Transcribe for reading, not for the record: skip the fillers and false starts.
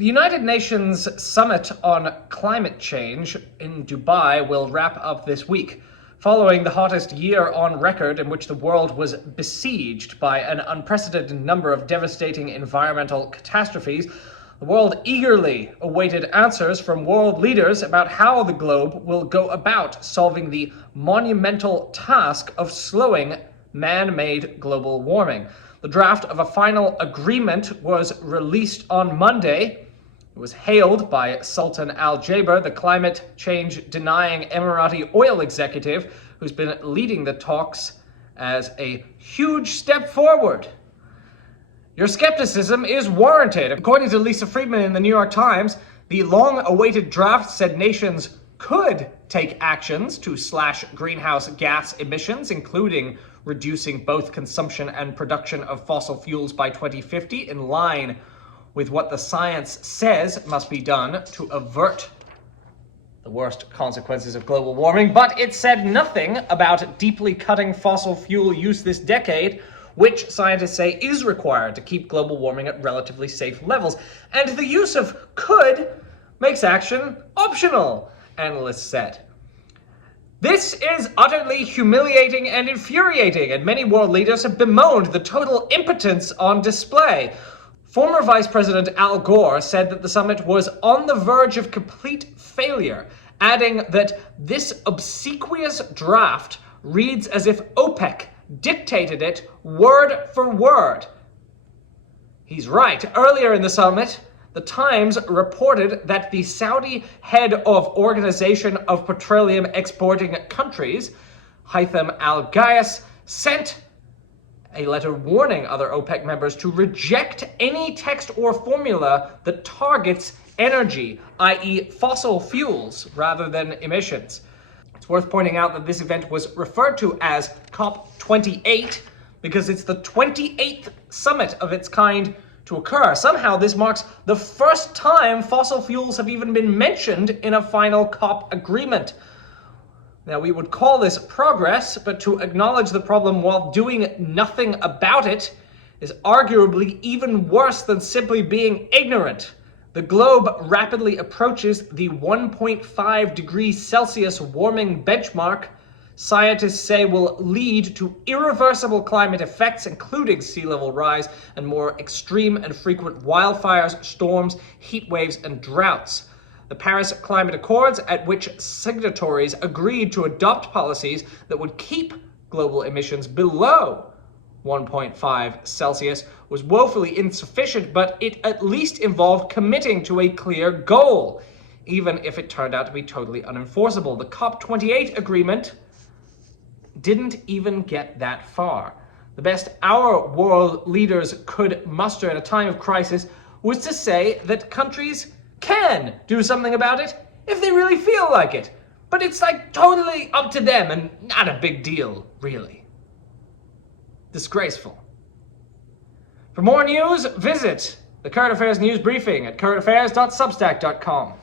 The United Nations Summit on Climate Change in Dubai will wrap up this week, following the hottest year on record in which the world was besieged by an unprecedented number of devastating environmental catastrophes. The world eagerly awaited answers from world leaders about how the globe will go about solving the monumental task of slowing man-made global warming. The draft of a final agreement was released on Monday. It was hailed by Sultan Al Jaber, the climate change denying Emirati oil executive, who's been leading the talks, as a huge step forward. Your skepticism is warranted. According to Lisa Friedman in the New York Times, the long-awaited draft said nations could take actions to slash greenhouse gas emissions, including reducing both consumption and production of fossil fuels by 2050, in line with what the science says must be done to avert the worst consequences of global warming. But it said nothing about deeply cutting fossil fuel use this decade, which scientists say is required to keep global warming at relatively safe levels. And the use of could makes action optional, analysts said. This is utterly humiliating and infuriating, and many world leaders have bemoaned the total impotence on display. Former Vice President Al Gore said that the summit was on the verge of complete failure, adding that this obsequious draft reads as if OPEC dictated it word for word. He's right. Earlier in the summit, the Times reported that the Saudi head of Organization of Petroleum Exporting Countries, Haytham Al-Ghayas, sent a letter warning other OPEC members to reject any text or formula that targets energy, i.e. fossil fuels, rather than emissions. It's worth pointing out that this event was referred to as COP28 because it's the 28th summit of its kind to occur. Somehow this marks the first time fossil fuels have even been mentioned in a final COP agreement. Now, we would call this progress, but to acknowledge the problem while doing nothing about it is arguably even worse than simply being ignorant. The globe rapidly approaches the 1.5 degrees Celsius warming benchmark scientists say will lead to irreversible climate effects, including sea level rise and more extreme and frequent wildfires, storms, heat waves, and droughts. The Paris Climate Accords, at which signatories agreed to adopt policies that would keep global emissions below 1.5 Celsius, was woefully insufficient, but it at least involved committing to a clear goal, even if it turned out to be totally unenforceable. The COP28 agreement didn't even get that far. The best our world leaders could muster in a time of crisis was to say that countries can do something about it if they really feel like it. But it's like totally up to them and not a big deal, really. Disgraceful. For more news, visit the Current Affairs News Briefing at currentaffairs.substack.com.